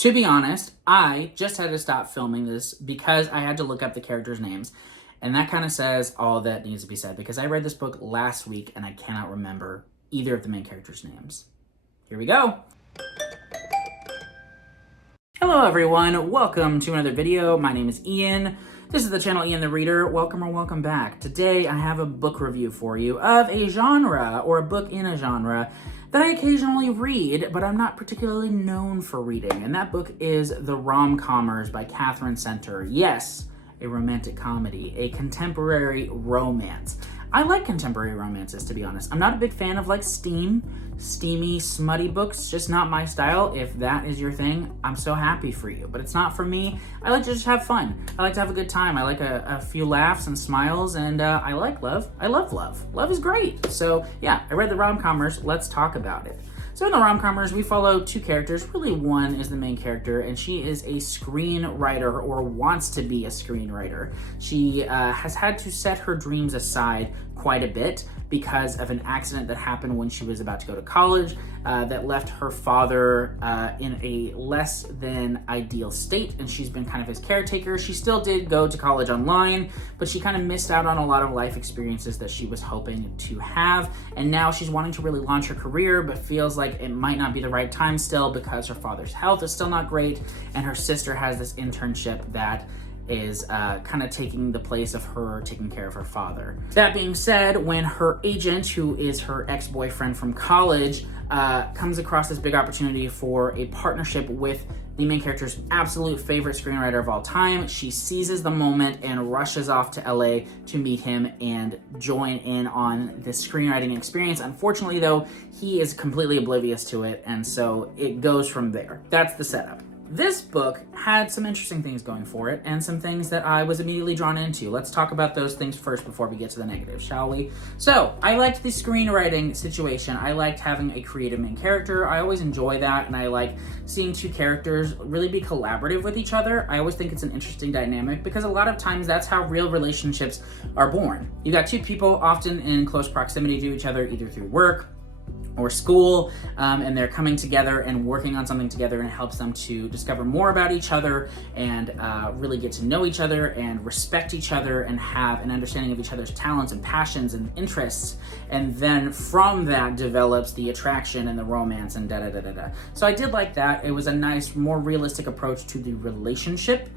To be honest, I just had to stop filming this because I had to look up the characters' names. And that kind of says all that needs to be said because I read this book last week and I cannot remember either of the main characters' names. Here we go. Hello everyone, welcome to another video. My name is Ian. This is the channel Ian the Reader. Welcome or welcome back. Today I have a book review for you of a genre or a book in a genre that I occasionally read, but I'm not particularly known for reading. And that book is The Rom-Commers by Katherine Center. Yes, a romantic comedy, a contemporary romance. I like contemporary romances, to be honest. I'm not a big fan of like steamy, smutty books, just not my style. If that is your thing, I'm so happy for you, but it's not for me. I like to just have fun. I like to have a good time. I like a few laughs and smiles, and I like love. I love love. Love is great. So yeah, I read The Rom-Commers. Let's talk about it. So in The Rom-Commers, we follow two characters. Really, one is the main character, and she is a screenwriter, or wants to be a screenwriter. She has had to set her dreams aside quite a bit because of an accident that happened when she was about to go to college that left her father in a less than ideal state, and she's been kind of his caretaker. She still did go to college online, but she kind of missed out on a lot of life experiences that she was hoping to have, and now she's wanting to really launch her career, but feels like it might not be the right time still because her father's health is still not great, and her sister has this internship that is kind of taking the place of her taking care of her father. That being said, when her agent, who is her ex-boyfriend from college, comes across this big opportunity for a partnership with the main character's absolute favorite screenwriter of all time, she seizes the moment and rushes off to LA to meet him and join in on this screenwriting experience. Unfortunately, though, he is completely oblivious to it, and so it goes from there. That's the setup. This book had some interesting things going for it and some things that I was immediately drawn into. Let's talk about those things first before we get to the negatives, shall we? So, I liked the screenwriting situation. I liked having a creative main character. I always enjoy that, and I like seeing two characters really be collaborative with each other. I always think it's an interesting dynamic because a lot of times that's how real relationships are born. You got two people often in close proximity to each other, either through work or school, and they're coming together and working on something together, and it helps them to discover more about each other and really get to know each other and respect each other and have an understanding of each other's talents and passions and interests, and then from that develops the attraction and the romance and da-da-da-da-da. So I did like that. It was a nice, more realistic approach to the relationship.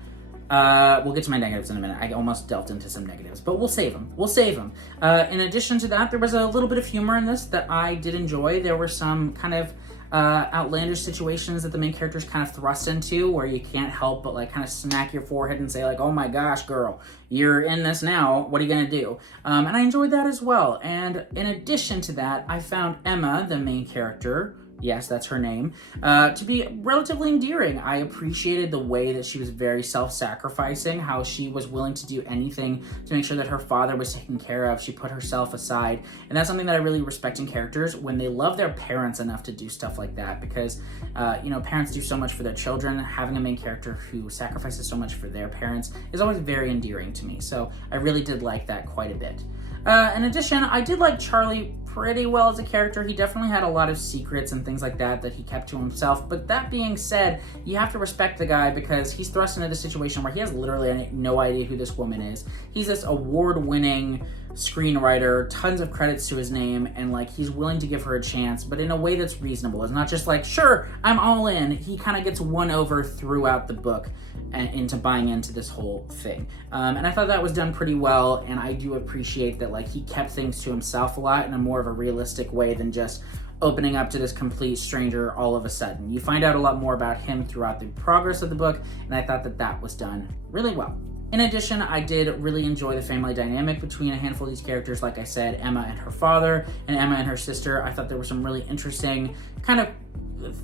We'll get to my negatives in a minute. I almost delved into some negatives, but we'll save them. We'll save them. In addition to that, there was a little bit of humor in this that I did enjoy. There were some kind of outlandish situations that the main characters kind of thrust into where you can't help but like kind of smack your forehead and say like, oh my gosh, girl, you're in this now. What are you going to do? And I enjoyed that as well. And in addition to that, I found Emma, the main character, yes, that's her name, to be relatively endearing. I appreciated the way that she was very self-sacrificing, how she was willing to do anything to make sure that her father was taken care of. She put herself aside, and that's something that I really respect in characters when they love their parents enough to do stuff like that, because parents do so much for their children. Having a main character who sacrifices so much for their parents is always very endearing to me, so I really did like that quite a bit. In addition, I did like Charlie pretty well as a character. He definitely had a lot of secrets and things like that he kept to himself, but that being said, you have to respect the guy because he's thrust into a situation where he has literally no idea who this woman is. He's this award-winning screenwriter, tons of credits to his name, and like he's willing to give her a chance, but in a way that's reasonable. It's not just like, sure, I'm all in. He kind of gets won over throughout the book and into buying into this whole thing. And I thought that was done pretty well, and I do appreciate that like he kept things to himself a lot in a more of a realistic way than just opening up to this complete stranger all of a sudden. You find out a lot more about him throughout the progress of the book, and I thought that that was done really well. In addition, I did really enjoy the family dynamic between a handful of these characters. Like I said, Emma and her father, and Emma and her sister. I thought there were some really interesting kind of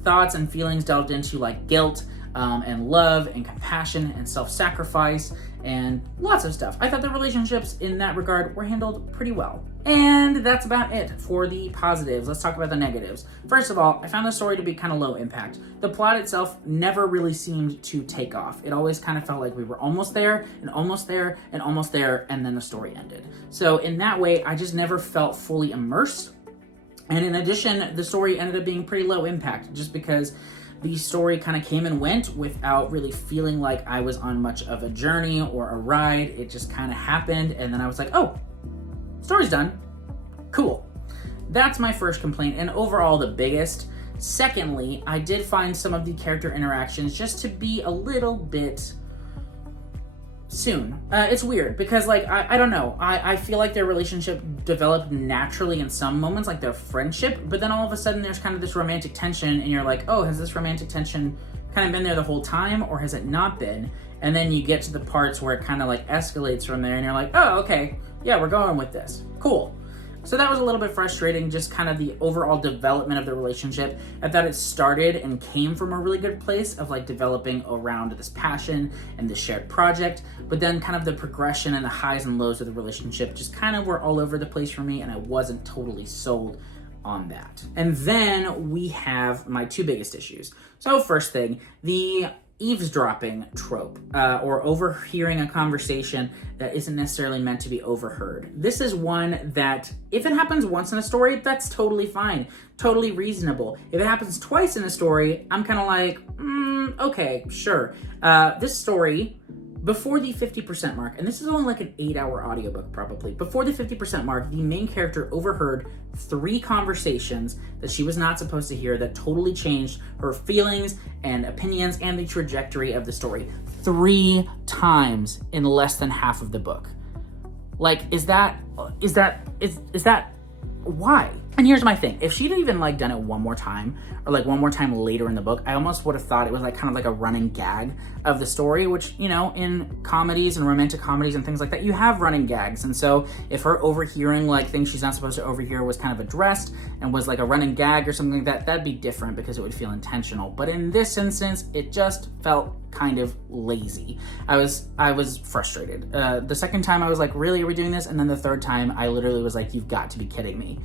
thoughts and feelings delved into, like guilt, and love and compassion and self-sacrifice and lots of stuff. I thought the relationships in that regard were handled pretty well. And that's about it for the positives. Let's talk about the negatives. First of all, I found the story to be kind of low impact. The plot itself never really seemed to take off. It always kind of felt like we were almost there and almost there and almost there, and then the story ended. So in that way, I just never felt fully immersed. And in addition, the story ended up being pretty low impact just because the story kind of came and went without really feeling like I was on much of a journey or a ride. It just kind of happened, and then I was like, oh, story's done. Cool. That's my first complaint, and overall the biggest. Secondly, I did find some of the character interactions just to be a little bit soon. It's weird because, like, I don't know. I feel like their relationship developed naturally in some moments, like their friendship, but then all of a sudden there's kind of this romantic tension, and you're like, oh, has this romantic tension kind of been there the whole time, or has it not been? And then you get to the parts where it kind of like escalates from there, and you're like, oh, okay, yeah, we're going with this. Cool. So that was a little bit frustrating, just kind of the overall development of the relationship. I thought it started and came from a really good place of like developing around this passion and this shared project, but then kind of the progression and the highs and lows of the relationship just kind of were all over the place for me, and I wasn't totally sold on that. And then we have my two biggest issues. So first thing, the eavesdropping trope, or overhearing a conversation that isn't necessarily meant to be overheard. This is one that, if it happens once in a story, that's totally fine, totally reasonable. If it happens twice in a story, I'm kind of like, okay, sure. This story, before the 50% mark, and this is only like an 8-hour audiobook probably, before the 50% mark, the main character overheard 3 conversations that she was not supposed to hear that totally changed her feelings and opinions and the trajectory of the story. 3 times in less than half of the book. Like, is that why? And here's my thing. If she'd even like done it one more time, or like one more time later in the book, I almost would have thought it was like kind of like a running gag of the story, which, you know, in comedies and romantic comedies and things like that, you have running gags. And so if her overhearing like things she's not supposed to overhear was kind of addressed and was like a running gag or something like that, that'd be different because it would feel intentional. But in this instance, it just felt kind of lazy. I was frustrated. The second time I was like, really, are we doing this? And then the third time I literally was like, you've got to be kidding me.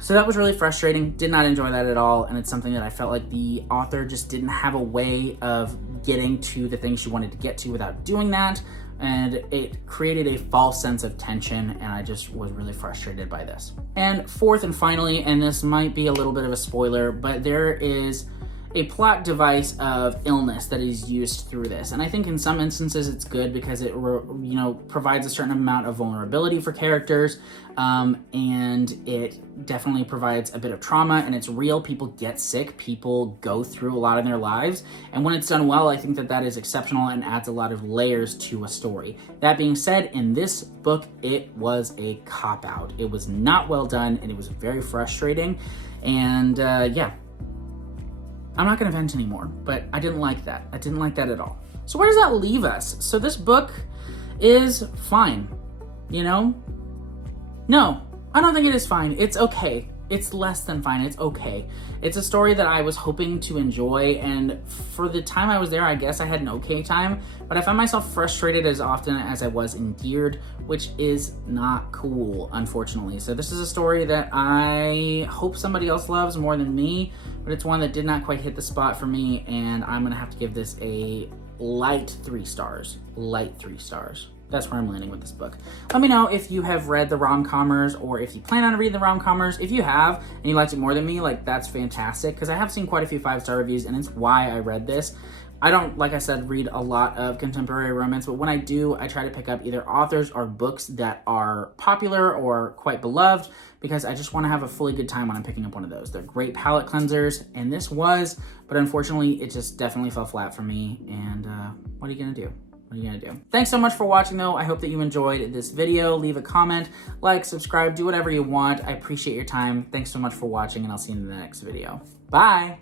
So that was really frustrating. Did not enjoy that at all, and it's something that I felt like the author just didn't have a way of getting to the things she wanted to get to without doing that, and it created a false sense of tension, and I just was really frustrated by this. And fourth and finally, and this might be a little bit of a spoiler, but there is a plot device of illness that is used through this. And I think in some instances it's good because it provides a certain amount of vulnerability for characters, and it definitely provides a bit of trauma, and it's real. People get sick, people go through a lot in their lives, and when it's done well, I think that that is exceptional and adds a lot of layers to a story. That being said, in this book, it was a cop-out. It was not well done, and it was very frustrating, and yeah. I'm not going to vent anymore, but I didn't like that. I didn't like that at all. So where does that leave us? So this book is fine, you know? No, I don't think it is fine. It's okay. It's less than fine. It's okay. It's a story that I was hoping to enjoy, and for the time I was there, I guess I had an okay time, but I found myself frustrated as often as I was endeared, which is not cool, unfortunately. So this is a story that I hope somebody else loves more than me, but it's one that did not quite hit the spot for me, and I'm gonna have to give this a light 3 stars. Light 3 stars. That's where I'm landing with this book. Let me know if you have read the Rom-Commers, or if you plan on reading the Rom-Commers. If you have, and you liked it more than me, like, that's fantastic, because I have seen quite a few 5-star reviews, and it's why I read this. I don't, like I said, read a lot of contemporary romance, but when I do, I try to pick up either authors or books that are popular or quite beloved, because I just want to have a fully good time when I'm picking up one of those. They're great palate cleansers, and this was, but unfortunately, it just definitely fell flat for me, and what are you going to do? What are you gonna do? Thanks so much for watching, though. I hope that you enjoyed this video. Leave a comment, like, subscribe, do whatever you want. I appreciate your time. Thanks so much for watching, and I'll see you in the next video. Bye!